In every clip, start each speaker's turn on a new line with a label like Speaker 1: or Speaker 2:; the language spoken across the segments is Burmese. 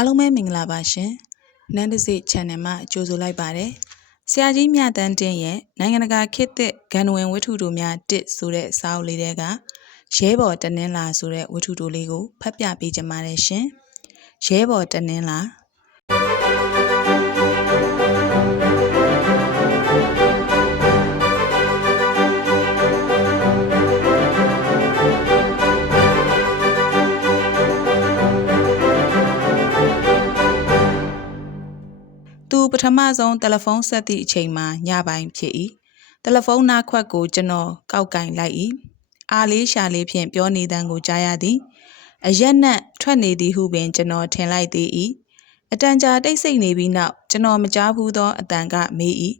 Speaker 1: အားလုံးပဲမင်္ဂလာပါရှင်။နန်းတစိ channel မှာကြိုဆိုလိုက်ပါတယ်။ဆရာကြီးမြတန်းတင်းရဲ့နိုင်ငံတကာခေတ်သစ်ဂန်ဝင်ဝတ္ထုတို့များတစ်ဆိုတဲ့စာအုပ်လေးတွေကရဲဘော်တနင်းလာဆိုတဲ့ဝတ္ထုတို့လေးကိုဖတ်ပြပေးကြပါတယ်ရှင်။ရဲဘော်တနင်းလာ ပထမဆုံးတယ်လီဖုန်းဆက်သည့်အချိန်မှာညပိုင်းဖြစ်၏တယ်လီဖုန်းနားခွက်ကိုကျွန်တော်ကောက်ကင်လိုက်၏အားလေးရှာလေးဖြင့်ပြောနေတန်းကိုကြားရသည်အရက်နက်ထွက်နေသည်ဟုပင်ကျွန်တော်ထင်လိုက်သေး၏အတန်ကြာတိတ်ဆိတ်နေပြီးနောက်ကျွန်တော်မကြားဘူးသောအတန်ကမေး၏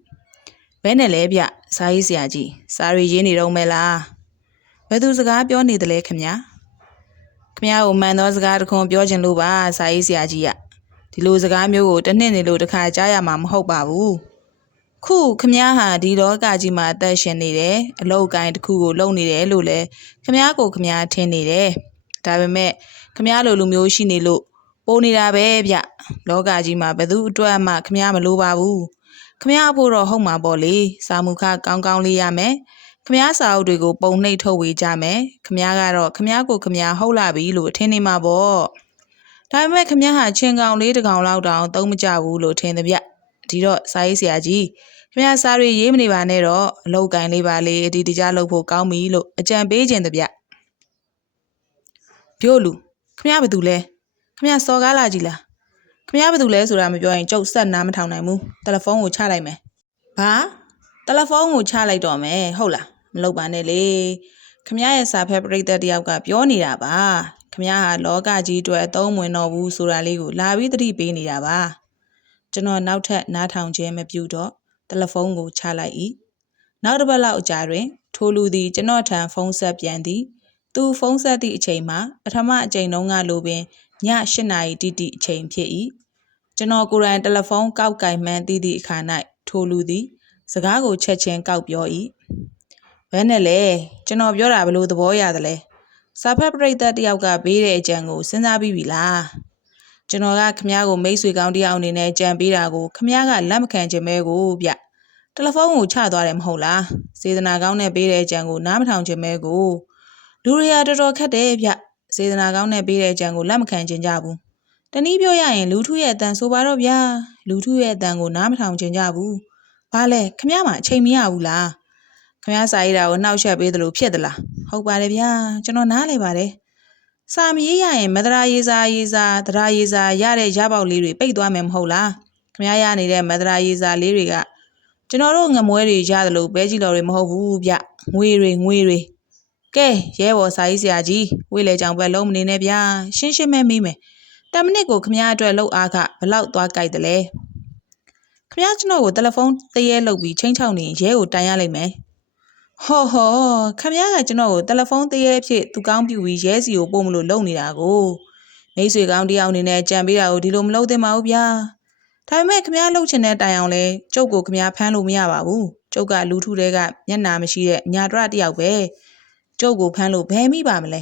Speaker 1: ဘဲနဲ့လဲဗျစာရေးဆရာကြီးစာရီရေးနေတော့မဲလားဘယ်သူစကားပြောနေသလဲခင်ဗျာခင်ဗျားကိုမှန်သောစကားတစ်ခုပြောချင်လို့ပါစာရေးဆရာကြီးက ဒီလိုစကားမျိုးကိုတစ်နှစ်နေလို့တစ်ခါကြားရမှာမဟုတ်ပါဘူးခုခမည်းဟာဒီလောကကြီးမှာအသက်ရှင်နေတယ်အလောက်ကိုင်းတစ်ခုကိုလုပ်နေတယ်လို့လဲခမည်းကိုခမည်းထင်နေတယ်ဒါပေမဲ့ခမည်းလိုလူမျိုးရှိနေလို့ပိုနေတာပဲဗျလောကကြီးမှာဘယ်သူအတွက်မှခမည်းမလိုပါဘူးခမည်းအဖို့တော့ဟုတ်မှာပေါ့လေစာမှုခကောင်းကောင်းလေးရမယ်ခမည်းစာအုပ်တွေကိုပုံနှိပ်ထုတ်ဝေကြမယ်ခမည်းကတော့ခမည်းကိုခမည်းဟုတ်လာပြီလို့အထင်နေမှာပေါ့ ဒါပေမဲ့ခမည်းဟာချင်းကောင်လေးတစ်ကောင်လောက်တောင်သုံးမကြဘူးလို့ထင်တယ်ဗျဒီတော့စာရေးဆရာကြီးခမည်းစာတွေရေးမနေပါနဲ့တော့အလောက်ကင်လေးပါလေအဒီတကြလုပ်ဖို့ကောင်းပြီလို့အကြံပေးခြင်းတယ်ဗျပြို့လူခမည်းဘာတူလဲခမည်းစော်ကားလာကြီးလားခမည်းဘာတူလဲဆိုတာမပြောရင်ကျုပ်ဆက်နားမထောင်နိုင်ဘူးတယ်လီဖုန်းကိုချလိုက်မယ်ဘာတယ်လီဖုန်းကိုချလိုက်တော့မယ်ဟုတ်လားမလုပ်ပါနဲ့လေခမည်းရဲ့စာဖက်ပရိသတ်တယောက်ကပြောနေတာပါ ခမည်းဟာလောကကြီးအတွက်အသုံးဝင်တော့ဘူးဆိုတာလေးကိုလာပြီးသတိပေးနေတာပါကျွန်တော်နောက်ထပ်နားထောင်ခြင်းမပြုတော့တယ်လီဖုန်းကိုချလိုက်၏နောက်တစ်ပတ်လောက်အကြာတွင် ထိုလူသည်ကျွန်တော်ထံဖုန်းဆက်ပြန်သည်သူဖုန်းဆက်သည့်အချိန်မှာပထမအချိန်တုန်းကလိုပင်ည8နာရီတိတိအချိန်ဖြစ်၏ကျွန်တော်ကိုယ်တိုင်တယ်လီဖုန်းကောက်ကင်မှန်းသိသည့်အခါ၌ထိုလူသည် စကားကိုချက်ချင်းကောက်ပြော၏ဘယ်နဲ့လဲကျွန်တော်ပြောတာဘယ်လိုသဘောရသလဲ စာဖတ်ပရိသတ်တယောက်ကဘေးတဲ့အကြံကိုစဉ်းစားပြီးပြီလားကျွန်တော်ကခမ ्या ကိုမိတ်ဆွေကောင်းတယောက်အနေနဲ့ကြံပေးတာကိုခမ ्या ကလက်မခံခြင်းပဲကိုဗျတယ်လီဖုန်းကိုချသွားတယ်မဟုတ်လားစေတနာကောင်းနဲ့ပေးတဲ့အကြံကိုနားမထောင်ခြင်းပဲကိုလူတွေကတော်တော်ခက်တယ်ဗျစေတနာကောင်းနဲ့ပေးတဲ့အကြံကိုလက်မခံခြင်းကြဘူးတနည်းပြောရရင်လူထုရဲ့အတန်ဆိုပါတော့ဗျာလူထုရဲ့အတန်ကိုနားမထောင်ခြင်းကြဘူးဘာလဲခမ ्या မှာအချိန်မရဘူးလား ခမည်းစာရေးတာကိုနှောက်ယှက်ပေးသလိုဖြစ်သလားဟုတ်ပါတယ်ဗျာကျွန်တော်နားလေပါတယ်စာမရေးရရင်မဒရာရေးစာရေးစာဒရာရေးစာရတဲ့ရပေါက်လေးတွေပိတ်သွားမယ်မဟုတ်လားခမည်းရနေတဲ့မဒရာရေးစာလေးတွေကကျွန်တော်တို့ငမွဲတွေရသလိုပဲကြည့်တော်တွေမဟုတ်ဘူးဗျငွေတွေငွေတွေကဲရဲဘော်စာရေးဆရာကြီးဝေးလေကြောင်ပဲလုံးမနေနဲ့ဗျာရှင်းရှင်းပဲမေးမယ်တမနစ်ကိုခမည်းအတွက်လှုပ်အားကဘလောက်သွားကြိုက်တယ်လဲခမည်းကျွန်တော်ကိုတယ်လီဖုန်းတရေလုပ်ပြီးချင်းချောက်နေရင်ရဲကိုတိုင်ရလိမ့်မယ် ဟောဟောခမရကကျွန်တော်ကိုတယ်လီဖုန်းတရေဖြစ်သူကောင်းပြူပြီးရဲစီကိုပို့မလို့လုပ်နေတာကိုမိတ်ဆွေကောင်းတယောက်အနေနဲ့ကြံပေးတာကိုဒီလိုမလုပ်သင့်ပါဘူးဗျာဒါပေမဲ့ခမရလှုပ်ချင်တဲ့တိုင်အောင်လဲကျုပ်ကိုခမရဖမ်းလို့မရပါဘူးကျုပ်ကလူထုတွေကမျက်နာမရှိတဲ့ညာတရတယောက်ပဲကျုပ်ကိုဖမ်းလို့ဘယ်မိပါမလဲ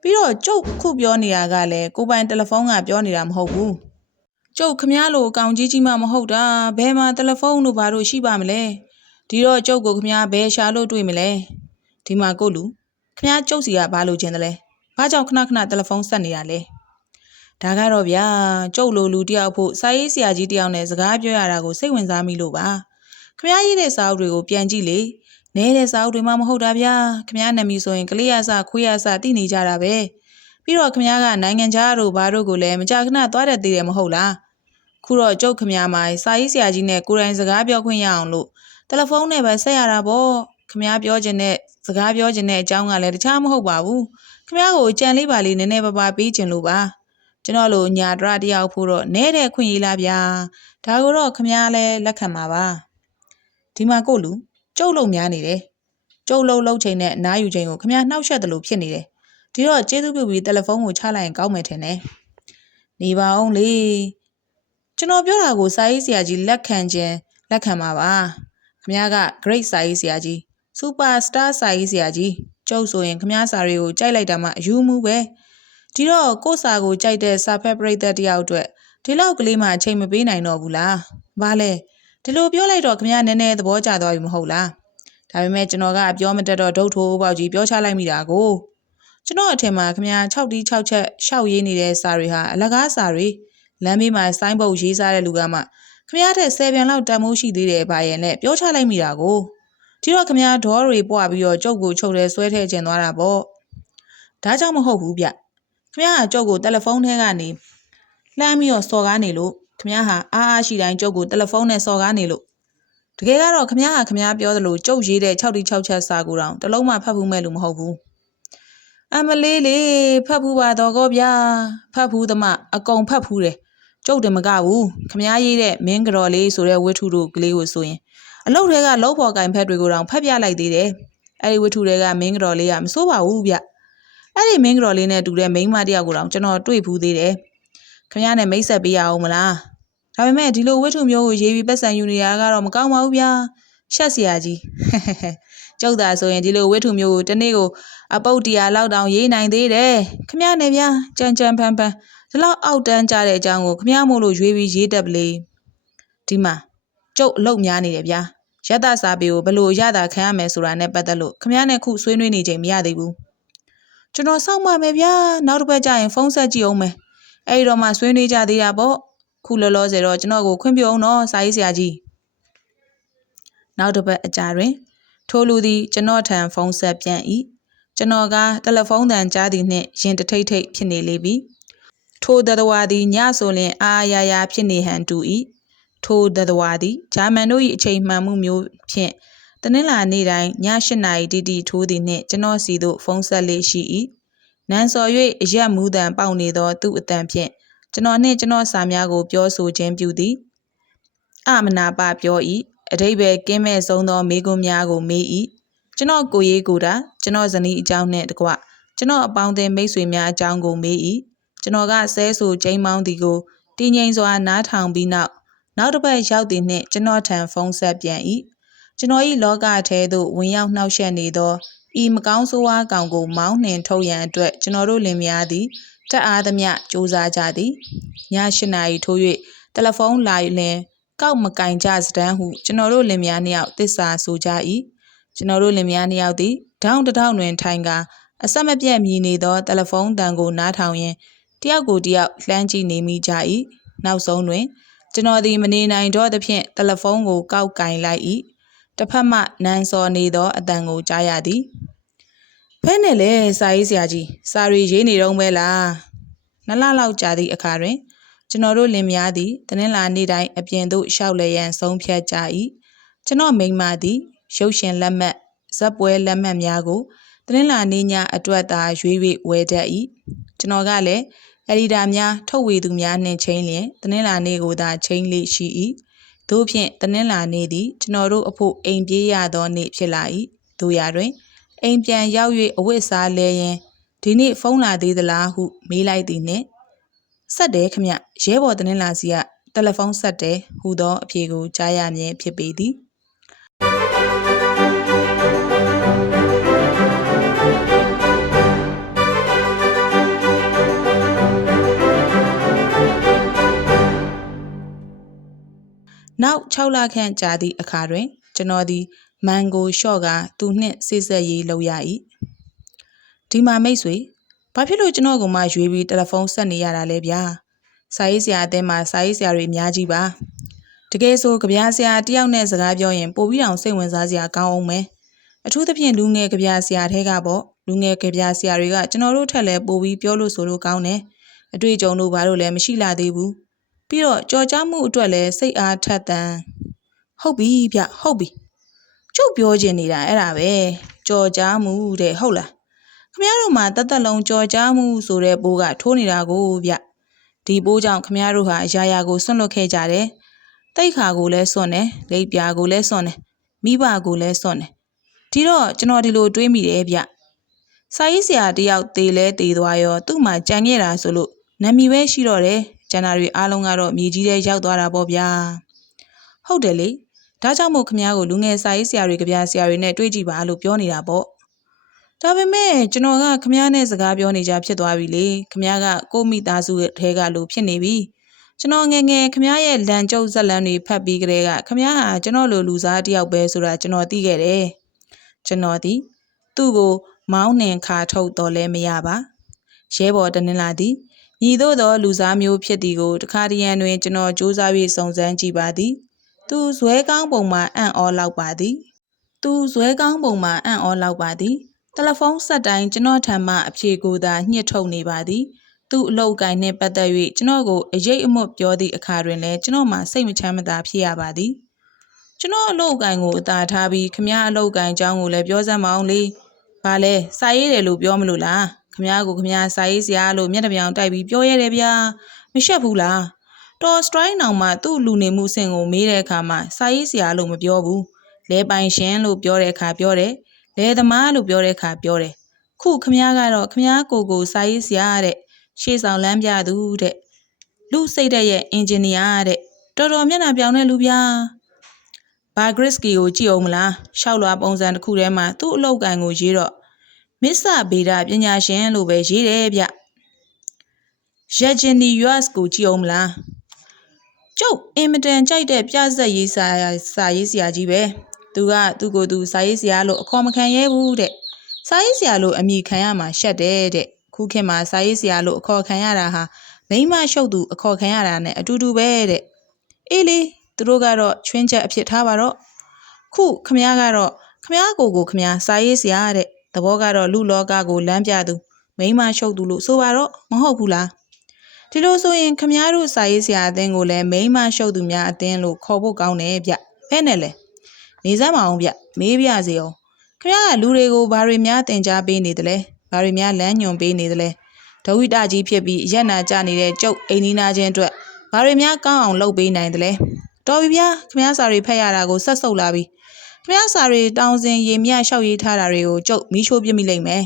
Speaker 1: ပြီးတော့ကျုပ်ခုပြောနေတာကလည်းကိုပိုင်တယ်လီဖုန်းကပြောနေတာမဟုတ်ဘူးကျုပ်ခမရလိုအကောင်ကြီးကြီးမှမဟုတ်တာဘယ်မှာတယ်လီဖုန်းတို့ဘာလို့ရှိပါမလဲ ဒီတော့ကျုပ်ကိုခမရဘယ်ရှာလို့တွေ့မလဲဒီမှာကိုလူခမရကျုပ်စီကဘာလို့ခြင်းတလဲဘာကြောင့်ခဏခဏတယ်လီဖုန်းဆက်နေတာလဲဒါကတော့ဗျာကျုပ်လိုလူတယောက်ဖို့စာရေးဆရာကြီးတယောက်နဲ့စကားပြောရတာကိုစိတ်ဝင်စားမိလို့ပါခမရရေးတဲ့စာအုပ်တွေကိုပြန်ကြည့်လေနေတဲ့စာအုပ်တွေမှမဟုတ်တာဗျာခမရနာမည်ဆိုရင်ကလေးရစခွေးရစသိနေကြတာပဲပြီးတော့ခမရကနိုင်ငံခြားတို့ဘာတို့ကိုလည်းမကြာခဏသွားတတ်သေးတယ်မဟုတ်လားခုတော့ကျုပ်ခမရမှာစာရေးဆရာကြီးနဲ့ကိုယ်တိုင်စကားပြောခွင့်ရအောင်လို့ တယ်လီဖုန်းနဲ့ပဲဆက်ရတာပေါ့ခမ ्या ပြောခြင်းနဲ့စကားပြောခြင်းနဲ့အကြောင်းကလည်းတခြားမဟုတ်ပါဘူးခမ ्या ကိုကြံလေးပါလေးနည်းနည်းပါးပါးပေးခြင်းလို့ပါကျွန်တော်လိုညာတရတယောက်ဖို့တော့နဲတဲ့ခွင့်ရေးလားဗျာဒါကိုတော့ခမ ्या လည်းလက်ခံပါပါဒီမှာကိုလူကျုပ်လုံများနေတယ်ကျုပ်လုံလုံချိန်နဲ့အနားယူချိန်ကိုခမ ्या နှောက်ယှက်တယ်လို့ဖြစ်နေတယ်ဒီတော့ကျေးဇူးပြုပြီးတယ်လီဖုန်းကိုချလိုက်ရင်ကောင်းမယ်ထင်တယ်နေပါအောင်လေကျွန်တော်ပြောတာကိုစာရေးဆရာကြီးလက်ခံခြင်းလက်ခံပါပါ ခမ ्या က great စာရေးဆရာကြီး super star စာရေးဆရာကြီးကျုပ်ဆိုရင်ခမ ्या စာတွေကိုကြိုက်လိုက်တာမှအယူမှုပဲဒီတော့ကိုယ့်စာကိုကြိုက်တဲ့စာဖက်ပရိသတ်တယောက်အတွက်ဒီလောက်ကလေးမှအချိန်မပေးနိုင်တော့ဘူးလားဘာလဲဒီလိုပြောလိုက်တော့ခင်ဗျားနည်းနည်းသဘောကျသွားပြီမဟုတ်လားဒါပေမဲ့ကျွန်တော်ကပြောမတတ်တော့ဒုတ်ထိုးပေါက်ကြီးပြောချလိုက်မိတာကိုကျွန်တော်အထင်မှာခင်ဗျား6တီး6ချက်ရှောက်ရေးနေတဲ့စာတွေဟာအလကားစာတွေလမ်းမေးမှာစိုင်းပုတ်ရေးစားတဲ့လူကမှ ခင်ဗျားတဲ့10ပြန်လောက်တန်မိုးရှိသေးတယ်ဗာရဲ့နဲ့ပြောချလိုက်မိတာကိုဒီတော့ခင်ဗျားဒေါ်တွေပွားပြီးတော့ကြုတ်ကိုချုပ်တယ်ဆွဲထည့်ကျင်သွားတာပေါ့ဒါကြောင့်မဟုတ်ဘူးဗျခင်ဗျားကကြုတ်ကိုတယ်လီဖုန်းထဲကနေလှမ်းပြီးတော့စော်ကားနေလို့ခင်ဗျားဟာအားအားရှိတိုင်းကြုတ်ကိုတယ်လီဖုန်းနဲ့စော်ကားနေလို့တကယ်ကတော့ခင်ဗျားဟာခင်ဗျားပြောသလိုကြုတ်ရေးတဲ့6တိ6ချက်စာကိုတောင်တစ်လုံးမှဖတ်ဘူးမဲ့လို့မဟုတ်ဘူးအမလေးလေးဖတ်ဘူးပါတော့ကောဗျာဖတ်ဘူးသမားအကုန်ဖတ်ဘူးတယ် ကျုပ်တယ်မကဘူးခမားရေးတဲ့မင်းကြော်လေးဆိုတဲ့ဝတ္ထုတို့ကလေးကိုဆိုရင်အလုတ်တွေကလောဖို့ကင်ဖက်တွေကိုတောင်ဖတ်ပြလိုက်သေးတယ်အဲ့ဒီဝတ္ထုတွေကမင်းကြော်လေးကမစိုးပါဘူးဗျအဲ့ဒီမင်းကြော်လေးနဲ့တူတဲ့မိန်းမတယောက်ကိုတောင်ကျွန်တော်တွေ့ဘူးသေးတယ်ခမားနဲ့မိတ်ဆက်ပေးရအောင်မလားဒါပေမဲ့ဒီလိုဝတ္ထုမျိုးကိုရေးပြီးပတ်စံယူနေရကတော့မကောင်းပါဘူးဗျာရှက်စရာကြီးကျုပ်သာဆိုရင်ဒီလိုဝတ္ထုမျိုးကိုတနေ့ကိုအပုတ်တရာလောက်တောင်ရေးနိုင်သေးတယ်ခမရနဲ့ဗျာကြမ်းကြမ်းဖန်းဖန်း ဒီလောက်အောက်တန်းကြတဲ့အကြောင်းကိုခမရမို့လို့ရွေးပြီးရေးတတ်ပလေဒီမှာကျုပ်အလုပ်များနေတယ်ဗျာရတစာပေကိုဘလို့ရတာခံရမယ်ဆိုတာနဲ့ပတ်သက်လို့ခမရနဲ့ခုဆွေးနွေးနေချိန်မရသေးဘူးကျွန်တော်စောင့်ပါမယ်ဗျာနောက်တစ်ပတ်ကျရင်ဖုန်းဆက်ကြည့်အောင်မယ်အဲ့ဒီတော့မှဆွေးနွေးကြသေးတာပေါ့ခုလောလောဆယ်တော့ကျွန်တော်ကိုခွင့်ပြုအောင်တော့စာရေးဆရာကြီးနောက်တစ်ပတ်အကြာတွင် ထိုလူသည်ကျွန်တော်ထံဖုန်းဆက်ပြန်၏ကျွန်တော်ကတယ်လီဖုန်းတန်ကြားသည်နှင့်ရင်တထိတ်ထိတ်ဖြစ်နေလေပြီ ထိုတတဝါသည်ညဆိုလင်အာယာယာဖြစ်နေဟန်တူ၏ထိုတတဝါသည်ဂျာမန်တို့၏အချိန်မှန်မှုမျိုးဖြင့်တနင်္လာနေ့တိုင်းည၈နာရီတိတိထိုးသည်နှင့်ကျွန်တော်စီသို့ဖုန်းဆက်လေးရှိ၏နန်းစော်၍အရက်မူတံပေါက်နေသောသူ့အတန်ဖြင့်ကျွန်တော်နှင့်ကျွန်တော်စာများကိုပြောဆိုခြင်းပြုသည်အမနာပပြော၏အတိဘယ်ကင်းမဲ့ဆုံးသောမိကွန်းများကိုမေး၏ကျွန်တော်ကိုရေးကိုတာကျွန်တော်ဇနီးအကြောင်းနဲ့တကွကျွန်တော်အပေါင်းအသင်းမိတ်ဆွေများအကြောင်းကိုမေး၏ ကျွန်တော်ကဆဲဆူကျိန်းမောင်းသည်ကိုတင်းငိမ့်စွာနားထောင်ပြီးနောက်နောက်တစ်ပတ်ရောက်သည်နှင့်ကျွန်တော်ထံဖုန်းဆက်ပြန်၏ကျွန်တော်၏လောကထဲသို့ဝင်ရောက်နှောက်ယှက်နေသောဤမကောင်းဆိုးဝါးကောင်ကိုမောင်းနှင်ထုတ်ရန်အတွက်ကျွန်တော်တို့လင်မယားသည်တက်အားသမျှစူးစမ်းကြသည်ည၈နာရီထိုး၍တယ်လီဖုန်းလာလင်ကောက်မကင်ကြစတန်းဟုကျွန်တော်တို့လင်မယားနှစ်ယောက်သစ္စာဆိုကြ၏ကျွန်တော်တို့လင်မယားနှစ်ယောက်သည်ဒေါင်းတထောင်တွင်ထိုင်ကာအဆက်မပြတ်မြည်နေသောတယ်လီဖုန်းတန်ကိုနားထောင်ရင်း တယောက်ကိုတယောက်လှမ်းကြည့်နေမိကြ၏နောက်ဆုံးတွင် ကျွန်တော်သည်မနေနိုင်တော့သဖြင့်တယ်လီဖုန်းကိုကောက်ကင်လိုက်၏တစ်ဖက်မှနန်းစော်နေသောအတန်ကိုကြားရသည်ဖဲနဲ့လေစာရေးဆရာကြီးစာရီရေးနေတော့မဲလားနလလောက်ကြာသည့်အခါတွင် ကျွန်တော်တို့လင်မယားသည်တနင်္လာနေ့တိုင်းအပြင်သို့ရှောက်လဲရန်ဆုံးဖြတ်ကြ၏ကျွန်တော်မိန်းမသည်ရုပ်ရှင်လက်မှတ်ဇက်ပွဲလက်မှတ်များကို တနင်္လာနေ့ညအတွက်သာရွေး၍ဝယ်တတ်၏ကျွန်တော်ကလည်းအက်ဒီတာများထုတ်ဝေသူများနှင့်ချင်းလျင်တနင်္လာနေ့ကိုသာချင်းလေးရှိ၏သို့ဖြင့်တနင်္လာနေ့သည်ကျွန်တော်တို့အဖို့အိမ်ပြေးရသောနေ့ဖြစ်လာ၏တို့ရာတွင်အိမ်ပြန်ရောက်၍အဝတ်စားလဲရင်ဒီနေ့ဖုန်းလာသေးသလားဟုမေးလိုက်သည်နှင့်ဆက်တယ်ခမရဲဘော်တနင်္လာစီကတယ်လီဖုန်းဆက်တယ်ဟူသောအဖြေကိုကြားရမည်ဖြစ်ပေသည် နောက်6လခန့်ကြာသည့်အခါတွင် ကျွန်တော်သည် မန်ကိုလျှော့ကသူနှင့်စိစက်ရေးလုပ်ရ၏ဒီမှာမိတ်ဆွေဘာဖြစ်လို့ကျွန်တော်ကမှရွေးပြီးတယ်လီဖုန်းဆက်နေရတာလဲဗျာစာရေးဆရာအသင်းမှာစာရေးဆရာတွေအများကြီးပါတကယ်ဆိုကြပြားဆရာတယောက်နဲ့စကားပြောရင်ပိုပြီးအောင်စိတ်ဝင်စားစရာကောင်းအောင်မယ်အထူးသဖြင့်လူငယ်ကြပြားဆရာထဲကပေါ့လူငယ်ကြပြားဆရာတွေကကျွန်တော်တို့ထက်လည်းပိုပြီးပြောလို့ဆိုလို့ကောင်းတယ်အတွေ့အကြုံတို့ဘာလို့လဲမရှိလာသေးဘူး ပြီးတော့ကြော်ကြားမှုအတွက်လည်းစိတ်အားထက်သန်ဟုတ်ပြီဗျဟုတ်ပြီကျုပ်ပြောချင်နေတာအဲ့ဒါပဲကြော်ကြားမှုတဲ့ဟုတ်လားခမရတို့မှာတသက်လုံးကြော်ကြားမှုဆိုတဲ့ပိုးကထိုးနေတာကိုဗျဒီပိုးကြောင့်ခမရတို့ဟာအရာရာကိုဆွန့်လွတ်ခဲ့ကြတယ်တိတ်ခါကိုလည်းစွန့်တယ်လိပ်ပြာကိုလည်းစွန့်တယ်မိဘကိုလည်းစွန့်တယ်ဒီတော့ကျွန်တော်ဒီလိုတွေးမိတယ်ဗျစာရေးဆရာတယောက်တေလဲတေသွားရောသူ့မှာကြံခဲ့တာဆိုလို့နာမည်ပဲရှိတော့တယ် ကျန်တာတွေအားလုံးကတော့မြေကြီးထဲရောက်သွားတာပေါ့ဗျာဟုတ်တယ်လေဒါကြောင့်မို့ခမ ्या ကိုလူငယ်စာရေးဆရာတွေကြပြဆရာတွေနဲ့တွေ့ကြည့်ပါလို့ပြောနေတာပေါ့ဒါပေမဲ့ကျွန်တော်ကခမည်းနဲ့စကားပြောနေကြဖြစ်သွားပြီလေခမည်းကကိုယ့်မိသားစုရဲ့ထဲကလို့ဖြစ်နေပြီကျွန်တော်ငယ်ငယ်ခမည်းရဲ့လန်ကျုပ်ဇက်လန်တွေဖတ်ပြီးကလေးကခမည်းဟာကျွန်တော်လိုလူစားတစ်ယောက်ပဲဆိုတာကျွန်တော်သိခဲ့တယ်ကျွန်တော်ဒီသူ့ကိုမောင်းနှင်ခါထုတ်တော်လဲမရပါရဲဘော်တနင်္လာသည် ညီတို့သောလူစားမျိုးဖြစ်သည်ကိုတခါတရံတွင်ကျွန်တော်စူးစမ်းပြီးစုံစမ်းကြည့်ပါသည်သူဇွဲကောင်းပုံမှာအံ့ဩလောက်ပါသည်သူဇွဲကောင်းပုံမှာအံ့ဩလောက်ပါသည်တယ်လီဖုန်းဆက်တိုင်းကျွန်တော်ထံမှအဖြေကိုသာညှစ်ထုတ်နေပါသည်သူ့အလုပ်ကိုင်နှင့်ပတ်သက်၍ကျွန်တော်ကိုအရေးအမွတ်ပြောသည့်အခါတွင်လည်းကျွန်တော်မှစိတ်မချမ်းမသာဖြစ်ရပါသည်ကျွန်တော်အလုပ်ကိုင်ကိုအသာထားပြီးခမည်းအလုပ်ကိုင်အကြောင်းကိုလည်းပြောစမ်းမအောင်လေ။ဘာလဲစာရေးတယ်လို့ပြောမလို့လား။ ခမည်းကိုခမည်းစာရေးစရာလို့မျက်နှာပြောင်တိုက်ပြီးပြောရတယ်ဗျာ။မရှက်ဘူးလား။တော်စထရိုင်းနောင်မှသူ့လူနေမှုစင်ကိုမေးတဲ့အခါမှာစာရေးစရာလို့မပြောဘူး။လဲပိုင်ရှင်လို့ပြောတဲ့အခါပြောတယ်။လဲသမားလို့ပြောတဲ့အခါပြောတယ်။ခုခမည်းကတော့ခမည်းကိုကိုစာရေးစရာတဲ့။ရှေ့ဆောင်လမ်းပြသူတဲ့။လူစိတ်တဲ့ရဲ့အင်ဂျင်နီယာတဲ့။တော်တော်မျက်နှာပြောင်တဲ့လူဗျာ။ဘာဂရစ်ကီကိုကြည့်အောင်မလားရှောက်လွာပုံစံတစ်ခုထဲမှာသူ့အလောက်ကန်ကိုရေးတော့ မစ္ဆဗေဒပညာရှင်လို့ပဲရေးတယ်ဗျရက်ဂျင်နီယူက်ကိုကြည့်အောင်မလားကျုပ်အင်မတန်ကြိုက်တဲ့ပြဆက်ရေးစာစာရေးဆရာကြီးပဲသူကသူ့ကိုယ်သူစာရေးဆရာလို့အခေါ်မခံရဲဘူးတဲ့စာရေးဆရာလို့အမည်ခံရမှာရှက်တယ်တဲ့ခုခေတ်မှာစာရေးဆရာလို့အခေါ်ခံရတာဟာမိမရှုပ်သူအခေါ်ခံရတာနဲ့အတူတူပဲတဲ့အေးလေသူတို့ကတော့ချွင်းချက်အဖြစ်ထားပါတော့ခုခမ ्या ကတော့ခမ ्या ကိုကိုခမ ्या စာရေးဆရာတဲ့ သဘောကတော့လူလောကကိုလမ်းပြသူမိမရှုပ်သူလို့ဆိုပါတော့မဟုတ်ဘူးလားဒီလိုဆိုရင်ခမားတို့စာရေးဆရာအသင်းကိုလည်းမိမရှုပ်သူများအသင်းလို့ခေါ်ဖို့ကောင်းတယ်ဗျဖဲနဲ့လေနေစမ်းမအောင်ဗျမေးပြစေအောင်ခမားကလူတွေကိုဘာတွေများတင် जा ပေးနေတယ်လဲဘာတွေများလမ်းညွှန်ပေးနေတယ်လဲဒဝိတကြီးဖြစ်ပြီးရက်နာကြနေတဲ့ကျုပ်အိမ်နီးနာချင်းအတွက်ဘာတွေများကောင်းအောင်လုပ်ပေးနိုင်တယ်လဲတော်ပြီဗျာခမားစာတွေဖတ်ရတာကိုဆက်ဆုပ်လာပြီး ခမရစာတွေတောင်းစင်ရေမြလျှောက်ရေးထားတာတွေကိုကျုပ်မီးရှိုးပြမိလိမ့်မယ်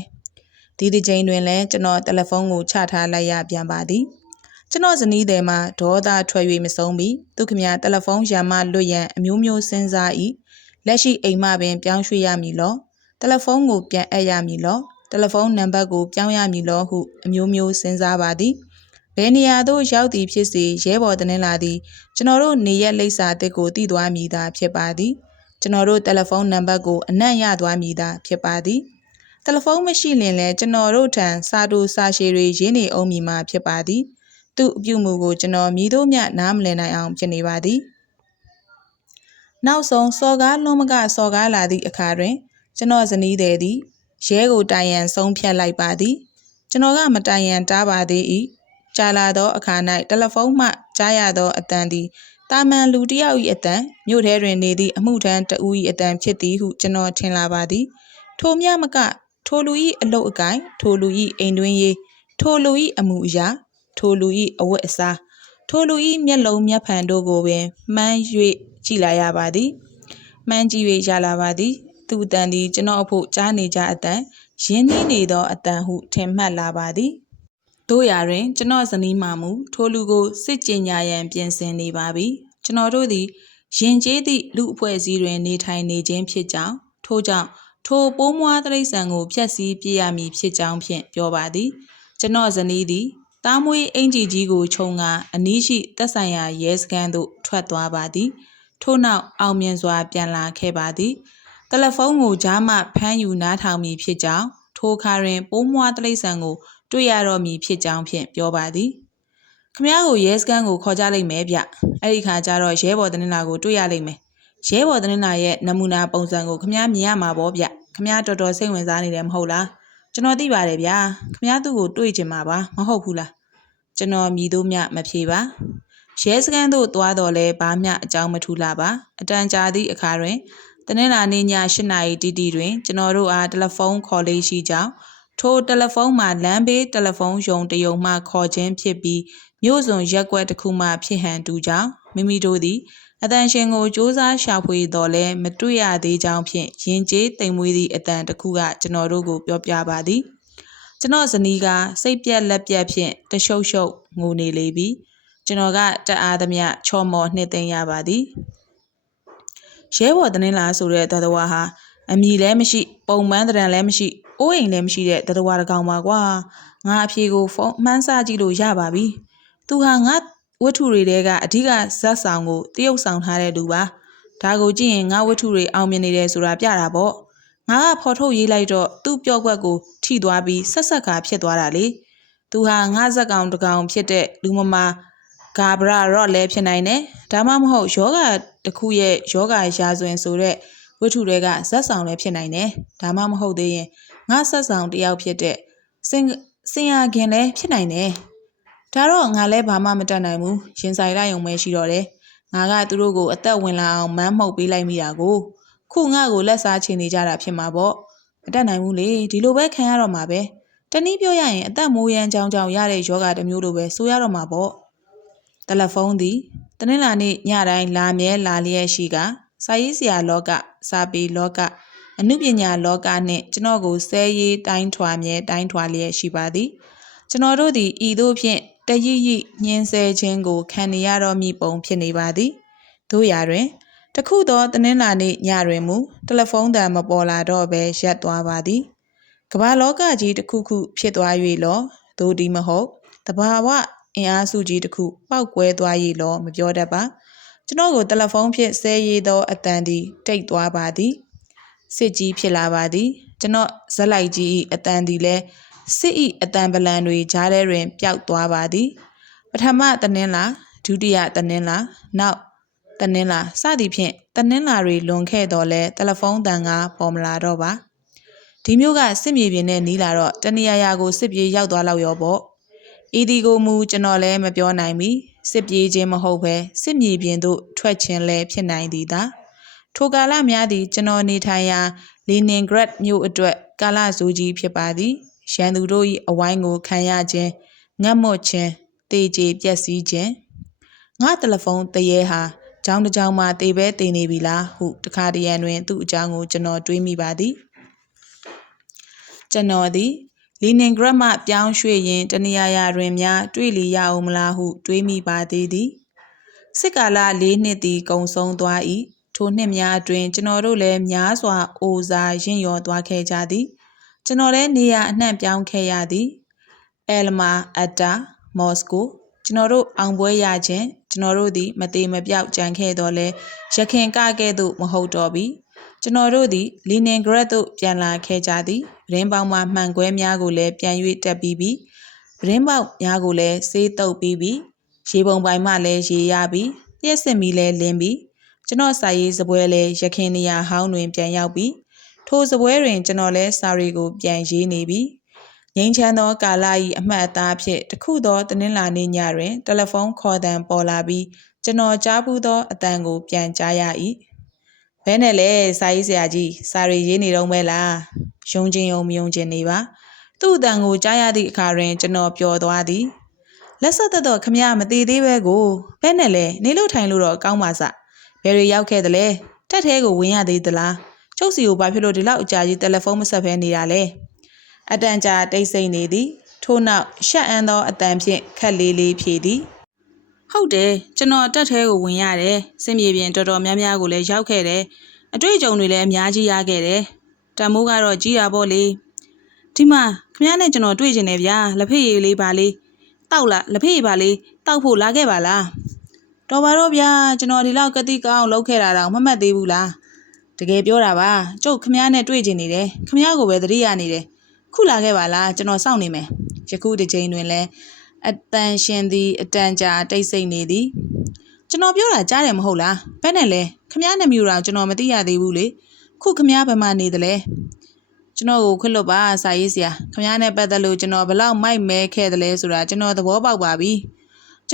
Speaker 1: ဒီဒီချိန်တွင်လည်းကျွန်တော်တယ်လီဖုန်းကိုချထားလိုက်ရပြန်ပါသည်ကျွန်တော်ဇနီးတယ်မှာဒေါသထွက်၍မဆုံးပြီသူခမရတယ်လီဖုန်းရံမလွတ်ရန်အမျိုးမျိုးစဉ်းစား၏လက်ရှိအိမ်မှပင်ပြောင်းရွှေ့ရမည်လောတယ်လီဖုန်းကိုပြန်အပ်ရမည်လောတယ်လီဖုန်းနံပါတ်ကိုပြောင်းရမည်လောဟုအမျိုးမျိုးစဉ်းစားပါသည်ဘယ်နေရာသို့ရောက်သည်ဖြစ်စေရဲဘော်တင်လာသည်ကျွန်တော်တို့နေရက်လိပ်စာတစ်ကိုတည်သွားမည်သာဖြစ်ပါသည် ကျွန်တော်တို့တယ်လီဖုန်းနံပါတ်ကိုအနံ့ရသွားမည်သာဖြစ်ပါသည်တယ်လီဖုန်းမရှိရင်လည်းကျွန်တော်တို့ထံစာတူစာရှည်တွေရင်းနေအောင်မည်မှာဖြစ်ပါသည် သူ့အပြုမူကိုကျွန်တော်မြည်တို့မြနားမလည်နိုင်အောင်ဖြစ်နေပါသည်နောက်ဆုံးစော်ကားလွန်မကစော်ကားလာသည့်အခါတွင်ကျွန်တော်ဇနီးသည်သည်ရဲကိုတိုင်ရန်ဆုံးဖြတ်လိုက်ပါသည် ကျွန်တော်ကမတိုင်ရန်တားပါသေး၏ကြာလာသောအခါ၌တယ်လီဖုန်းမှကြားရသောအတန်သည် တာမန်လူတစ်ယောက်၏အတန်မြို့ထဲတွင်နေသည့်အမှုထမ်းတဦး၏အတန်ဖြစ်သည်ဟုကျွန်တော်ထင်လာပါသည်ထိုမြမကထိုလူ၏အလုတ်အကင်ထိုလူ၏အိမ်တွင်ရေးထိုလူ၏အမှုအရာထိုလူ၏အဝတ်အစားထိုလူ၏မျက်လုံးမျက်ဖန်တို့ကိုပင်မှန်း၍ကြည်လာရပါသည်မှန်းကြည့်၍ရလာပါသည်သူအတန်သည်ကျွန်တော်အဖို့ကြားနေကြအတန်ရင်းနှီးနေသောအတန်ဟုထင်မှတ်လာပါသည် တို့ရာတွင် ကျွန်တော်ဇနီးမှမူထိုလူကိုစစ်ကြင်ညာရန်ပြင်ဆင်နေပါပြီကျွန်တော်တို့သည်ရင်ကျေးသည့်လူအဖွဲ့အစည်းတွင် နေထိုင်နေခြင်းဖြစ်ကြောင်းထို့ကြောင့်ထိုပိုးမွားတိရစ္ဆာန်ကိုဖျက်ဆီးပြရမည်ဖြစ်ကြောင်းဖြင့်ပြောပါသည် ကျွန်တော်ဇနီးသည်တားမွေးအင်ကြီးကြီးကိုခြုံကအနီးရှိတက်ဆိုင်ရာရဲစခန်းသို့ထွက်သွားပါသည် ထို့နောက်အောင်မြင်စွာပြန်လာခဲ့ပါသည်တယ်လီဖုန်းကိုကြားမှဖမ်းယူနားထောင်မည်ဖြစ်ကြောင်းထိုခါတွင်ပိုးမွားတိရစ္ဆာန်ကို တွေ့ရတော့မည်ဖြစ်ကြောင်းဖြင့်ပြောပါသည်ခမည်းကိုရဲစခန်းကိုခေါ်ကြလိမ့်မယ်ဗျအဲ့ဒီခါကျတော့ရဲဘော်တင်လာကိုတွေ့ရလိမ့်မယ်ရဲဘော်တင်လာရဲ့နမူနာပုံစံကိုခမည်းမြင်ရမှာပေါ့ဗျခမည်းတော်တော်စိတ်ဝင်စားနေတယ်မဟုတ်လားကျွန်တော်သိပါတယ်ဗျာခမည်းသူ့ကိုတွေ့ချင်မှာပါမဟုတ်ဘူးလားကျွန်တော်မြည်တို့မြမဖြေပါရဲစခန်းသို့သွားတော့လဲဘာမျှအကြောင်းမထူလာပါအတန်ကြာသည့်အခါတွင်တနင်္လာနေ့ည8နာရီတီတီတွင်ကျွန်တော်တို့အားတယ်လီဖုန်းခေါ်လေးရှိကြောင်း ထိုတယ်လီဖုန်းမှာလမ်းဘေးတယ်လီဖုန်းယုံတယုံမှခေါ်ခြင်းဖြစ်ပြီးမြို့စွန်ရက်ကွက်တစ်ခုမှဖြစ်ဟန်တူကြောင်းမိမိတို့သည်အတန်ရှင်ကိုစ조사ရှာဖွေတော်လဲမတွေ့ရသေးကြောင်းဖြင့်ရင်ကျေးတိမ်မွေးသည့်အတန်တစ်ခုကကျွန်တော်တို့ကိုပြောပြပါသည်ကျွန်တော်ဇနီးကစိတ်ပြက်လက်ပြက်ဖြင့်တရှုပ်ရှုပ်ငိုနေလေပြီကျွန်တော်ကတအားသမျှချော်မော်နှစ်သိမ့်ရပါသည်ရဲဘော်တင်းလာဆိုတဲ့သတ္တဝါဟာအမည်လည်းမရှိ ပုံမှန်တရံလည်းမရှိ အိုးအိမ်လည်းမရှိတဲ့တတဝါတကောင်ပါကွာငါအဖြေကိုဖုန်းမှန်းဆကြည့်လို့ရပါပြီသူဟာငါဝတ္ထုတွေတဲကအဓိကဇက်ဆောင်ကိုတရုပ်ဆောင်ထားတဲ့သူပါဒါကိုကြည့်ရင်ငါဝတ္ထုတွေအောင်မြင်နေတယ်ဆိုတာပြတာပေါ့ငါကဖော်ထုတ်ရေးလိုက်တော့သူ့ပြော့ကွက်ကိုထိသွားပြီးဆက်ဆက်ကဖြစ်သွားတာလေသူဟာငါဇက်ကောင်တကောင်ဖြစ်တဲ့လူမမာဂါဘရာရော့လည်းဖြစ်နိုင်တယ်ဒါမှမဟုတ်ယောဂတစ်ခုရဲ့ယောဂရာဇဝင်ဆိုတဲ့ဝတ္ထုတွေကဇက်ဆောင်လည်းဖြစ်နိုင်တယ်ဒါမှမဟုတ်သေးရင် ငါဆက်ဆောင်တစ်ယောက်ဖြစ်တဲ့စင်စင်ရခင်လည်းဖြစ်နိုင်တယ်ဒါတော့ငါလည်းဘာမှမတတ်နိုင်ဘူးရင်ဆိုင်လိုက်ရုံပဲရှိတော့တယ်ငါကသူတို့ကိုအသက်ဝင်လာအောင်မန်းမှုတ်ပေးလိုက်မိတာကိုခုငါ့ကိုလက်စားချင်နေကြတာဖြစ်မှာပေါ့မတတ်နိုင်ဘူးလေဒီလိုပဲခံရတော့မှာပဲတနည်းပြောရရင်အသက်မိုးရမ်းကြောင်းကြောင်းရတဲ့ယောဂတစ်မျိုးလိုပဲဆိုရတော့မှာပေါ့တယ်လီဖုန်းသည်တနင်္လာနေ့ညတိုင်းလာမြဲလာလျက်ရှိကစာရေးဆရာလောကစာပေလောက အမှုပညာလောကနှင့်ကျွန်တော်ကိုဆဲရေးတိုင်းထွာမြဲတိုင်းထွာလျက်ရှိပါသည်ကျွန်တော်တို့သည်ဤသို့ဖြင့်တရိပ်ရိညင်းဆဲခြင်းကိုခံနေရတော့မည်ပုံဖြစ်နေပါသည်တို့ရာတွင်တခုသောတနင်္လာနေ့ညတွင်မူတယ်လီဖုန်းတံမပေါ်လာတော့ဘဲရပ်သွားပါသည်ကမ္ဘာလောကကြီးတစ်ခုခုဖြစ်သွား၍လောသို့ဒီမဟုတ်တဘာဝအင်အားစုကြီးတစ်ခုပောက်ကွဲသွား၍လောမပြောတတ်ပါကျွန်တော်ကိုတယ်လီဖုန်းဖြင့်ဆဲရည်သောအတန်သည်တိတ်သွားပါသည် စစ်ကြီးဖြစ်လာပါသည်ကျွန်တော်ဇက်လိုက်ကြီး၏အတန်သည်လည်းစစ်၏အတန်ပလန်တွေကြားထဲတွင် ပျောက်သွားပါသည် ပထမတနင်္လာဒုတိယတနင်္လာနောက်တနင်္လာစသည်ဖြင့်တနင်္လာတွေလွန်ခဲ့တော့လဲတယ်လီဖုန်းတန်ကပေါ်မလာတော့ပါဒီမျိုးကစစ်မြေပြင်နဲ့နီးလာတော့တနေရာရာကိုစစ်ပြေးရောက်သွားလောက်ရောပေါ့ဤဒီကိုမူကျွန်တော်လည်းမပြောနိုင်မီစစ်ပြေးခြင်းမဟုတ်ပဲစစ်မြေပြင်သို့ထွက်ခြင်းလည်းဖြစ်နိုင်သည်သာ ထိုကာလများသည် ကျွန်တော်နေထိုင်ရာလီနင်ဂရတ်မြို့အတွက် ကာလဇိုးကြီးဖြစ်ပါသည် ရန်သူတို့၏အဝိုင်းကိုခံရခြင်း ငတ်မွတ်ခြင်းတေကြေပျက်စီးခြင်း ငါတယ်လီဖုန်းတရေဟာ ကြောင်းတစ်ကြောင်းမှတေပဲတေနေပြီလားဟု တခါတရံတွင် သူ့အကြောင်းကို ကျွန်တော်တွေးမိပါသည် ကျွန်တော်သည်လီနင်ဂရတ်မှ ပြောင်းရွှေ့ရင်းတနေရာရာတွင်များ တွေ့လီရအောင်မလားဟု တွေးမိပါသေးသည် စစ်ကာလ၄နှစ်သည် ကုံဆုံးသွား၏ ထိုနှစ်များအတွင်း ကျွန်တော်တို့လည်း များစွာ အိုစားရင့်ရော်သွားခဲ့ကြသည် ကျွန်တော်လည်း နေရာအနှံ့ပြောင်းခဲ့ရသည် အဲလမာ အတ္တာ မော်စကို ကျွန်တော်တို့ အောင်ပွဲရခြင်း ကျွန်တော်တို့သည် မသေးမပြောက်ကြံခဲ့တော်လဲရခင်ကကဲ့သို့ မဟုတ်တော့ပြီကျွန်တော်တို့သည်လီနင်ဂရက်သို့ ပြန်လာခဲ့ကြသည်ဗရင်ပေါင်းမှ မှန်ကွဲများကိုလည်း ပြန်၍တက်ပြီးပြီဗရင်ပေါက်များကိုလည်း ဆေးတုပ်ပြီးပြီ ရေပုံပိုင်မှလည်း ရေရပြီးပြည့်စင်ပြီးလည်းလင်းပြီး ကျွန်တော်စာရေးစပွဲလည်းရခင်နေရာဟောင်းတွင်ပြန်ရောက်ပြီးထိုစပွဲတွင်ကျွန်တော်လည်းစာရီကိုပြန်ရေးနေပြီငိမ့်ချမ်းသောကာလ၏အမှတ်အသားဖြင့်တခုသောတနင်္လာနေ့ညတွင်တယ်လီဖုန်းခေါ်သံပေါ်လာပြီးကျွန်တော်ကြားဘူးသောအတန်ကိုပြန်ကြားရ၏ဘဲနဲ့လဲစာရေးဆရာကြီးစာရီရေးနေတော့မဲလားယုံခြင်းယုံမယုံခြင်းနေပါသူ့အတန်ကိုကြားရသည့်အခါတွင်ကျွန်တော်ပျော်သွားသည်လက်ဆက်သက်တော့ခမရမသေးသေးပဲကိုဘဲနဲ့လဲနေလို့ထိုင်လို့တော့ကောင်းပါစ ဘယ်ရီရောက်ခဲ့သလဲတက်သေးကိုဝင်ရသေးသလားကျုပ်စီကိုဘာဖြစ်လို့ဒီလောက်အကြာကြီးတယ်လီဖုန်းမဆက်ဖဲနေတာလဲအတန်ကြာတိတ်ဆိတ်နေသည်ထို့နောက်ရှက်အန်းသောအတန်ဖြင့်ခက်လေးလေးဖြေသည်ဟုတ်တယ်ကျွန်တော်တက်သေးကိုဝင်ရတယ်စင်မြေပြင်တော်တော်များများကိုလည်းရောက်ခဲ့တယ်အတွေ့အကြုံတွေလည်းအများကြီးရခဲ့တယ်တန်မိုးကတော့ကြီးတာပေါ့လေဒီမှာခမရနဲ့ကျွန်တော်တွေ့ကျင်တယ်ဗျာလက်ဖေးရည်လေးပါလေးတောက်လားလက်ဖေးရည်ပါလေးတောက်ဖို့လာခဲ့ပါလား တော်ပါတော့ဗျာကျွန်တော်ဒီလောက်ကတိကောင်းလောက်ခဲ့တာတော့မမှတ်သေးဘူးလားတကယ်ပြောတာပါကျုပ်ခမရနဲ့တွေ့ကျင်နေတယ်ခမရကိုပဲသတိရနေတယ်ခုလာခဲ့ပါလားကျွန်တော်စောင့်နေမယ်ယခုတစ်ချိန်တွင်လည်းအတန်ရှင်သည်အတန်ကြာတိတ်ဆိတ်နေသည်ကျွန်တော်ပြောတာကြားတယ်မဟုတ်လားဘယ်နဲ့လဲခမရနဲ့မျိုးတော့ကျွန်တော်မသိရသေးဘူးလေခုခမရဘယ်မှာနေသလဲကျွန်တော်ကိုခွင့်လွတ်ပါစာရေးဆရာခမရနဲ့ပတ်သက်လို့ကျွန်တော်ဘလောက်မိုက်မဲခဲ့တယ်လဲဆိုတာကျွန်တော်သဘောပေါက်ပါပြီ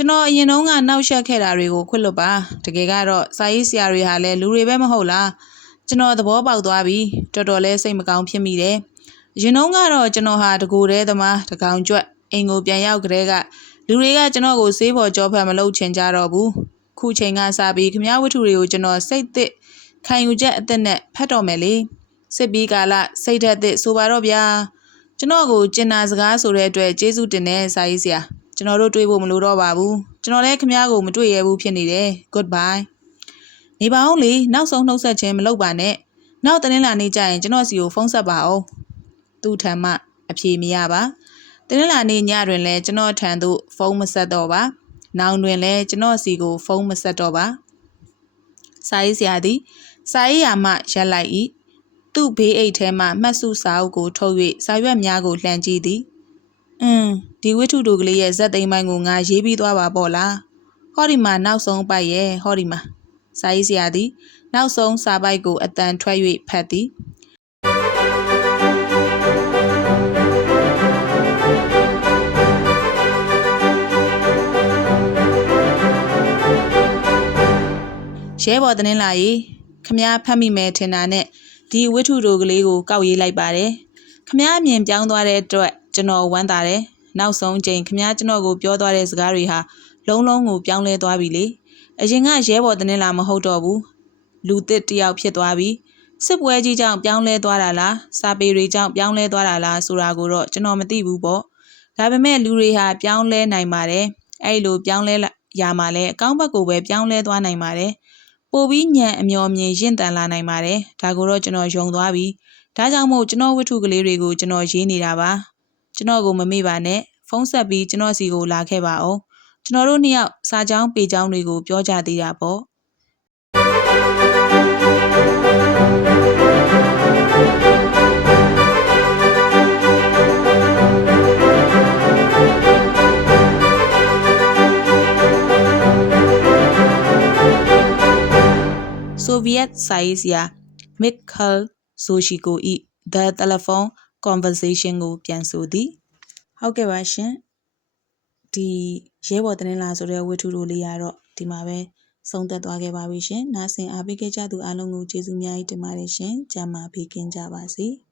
Speaker 1: ကျွန်တော်အရင်တုန်းကနှောက်ယှက်ခဲ့တာတွေကိုခွင့်လွတ်ပါတကယ်ကတော့စာရေးဆရာတွေဟာလည်းလူတွေပဲမဟုတ်လားကျွန်တော်သဘောပေါက်သွားပြီတော်တော်လေးစိတ်မကောင်းဖြစ်မိတယ်ရင်တုန်းကတော့ကျွန်တော်ဟာတကူတဲသမားတကောင်ကြွက်အိမ်ကိုပြန်ရောက်ကြတဲ့ကလူတွေကကျွန်တော်ကိုဆေးပေါ်ကြောဖတ်မလုပ်ချင်ကြတော့ဘူးခုချိန်ကစပြီးခမားဝတ္ထုတွေကိုကျွန်တော်စိတ်သစ်ခံယူချက်အသက်နဲ့ဖတ်တော့မယ်လေစစ်ပြီးကာလစိတ်ဓာတ်သစ်ဆိုပါတော့ဗျာကျွန်တော်ကိုကျင်နာစကားဆိုတဲ့အတွက်ကျေးဇူးတင်တဲ့စာရေးဆရာ ကျွန်တော်တို့တွေ့ဖို့မလိုတော့ပါဘူးကျွန်တော်လည်းခမားကိုမတွေ့ရဘူးဖြစ်နေတယ် goodbye နေပါအောင်လေနောက်ဆုံးနှုတ်ဆက်ခြင်းမလုပ်ပါနဲ့နောက်တနင်္လာနေ့ကျရင်ကျွန်တော်စီကိုဖုန်းဆက်ပါအောင်သူ့ထံမှအဖြေမရပါတင်းလာနေညတွင်လည်းကျွန်တော်ထံသို့ဖုန်းမဆက်တော့ပါနောင်တွင်လည်းကျွန်တော်စီကိုဖုန်းမဆက်တော့ပါစာရေးဆရာသည်စာရေးရာမှရက်လိုက်၏သူ့ဘေးအိတ်ထဲမှမှတ်စုစာအုပ်ကိုထုတ်၍စာရွက်များကိုလှန်ကြည့်သည် အင်းဒီဝိထုတို့ကလေးရဲ့ဇက်သိမ်းပိုင်းကိုငါရေးပြီးသွားပါပေါ့လားဟောဒီမှာနောက်ဆုံးပိုက်ရဲ့ဟောဒီမှာစာရေးဆရာသည် နောက်ဆုံးစာပိုက်ကိုအတန်ထွက်၍ဖတ်သည်ရဲဘော်တင်းလာရီခမားဖတ်မိမယ်ထင်တာနဲ့ဒီဝိထုတို့ကလေးကိုကောက်ရေးလိုက်ပါတယ်ခမားအမြင်ပြောင်းသွားတဲ့အတွက် ကျွန်တော်ဝမ်းသာတယ်နောက်ဆုံးချိန်ခမားကျွန်တော်ကိုပြောသွားတဲ့စကားတွေဟာလုံးလုံးကိုပြောင်းလဲသွားပြီလေအရင်ကရဲဘော်တင်းလာမဟုတ်တော့ဘူးလူသစ်တစ်ယောက်ဖြစ်သွားပြီစစ်ပွဲကြီးကြောင့်ပြောင်းလဲသွားတာလားစာပေတွေကြောင့်ပြောင်းလဲသွားတာလားဆိုတာကိုတော့ကျွန်တော်မသိဘူးပေါ့ဒါပေမဲ့လူတွေဟာပြောင်းလဲနိုင်ပါတယ်အဲ့လိုပြောင်းလဲရမှာလဲအကောင်းဘက်ကိုပဲပြောင်းလဲသွားနိုင်ပါတယ်ပိုပြီးညံအမျော်မြင်ရင့်တန်လာနိုင်ပါတယ်ဒါကိုတော့ကျွန်တော်ယုံသွားပြီဒါကြောင့်မို့ကျွန်တော်ဝတ္ထုကလေးတွေကိုကျွန်တော်ရေးနေတာပါ ကျွန်တော်ကိုမမေ့ပါနဲ့ဖုန်းဆက်ပြီးကျွန်တော်စီကိုလာခဲ့ပါအောင်ကျွန်တော်တို့နှစ်ယောက်စာကြောင်းပေကြောင်းတွေကိုပြောကြသေးတာပေါ့ဆိုဗီယက်စာရေးဆရာမစ်ခယ်ဆိုရှီကို၏ The Telephone Conversation ကိုပြန်ဆိုသည်ဟုတ်ကဲ့ပါရှင်ဒီရဲဘော်တင်းလာဆိုတဲ့ဝတ္ထုတို့လေးကတော့ဒီမှာပဲဆုံးသက်သွားခဲ့ပါပြီရှင်နားဆင်အားပေးခဲ့ကြသူအားလုံးကိုကျေးဇူးများကြီးတင်ပါတယ်ရှင်ကျမ်းမာပေးကင်းကြပါစေ။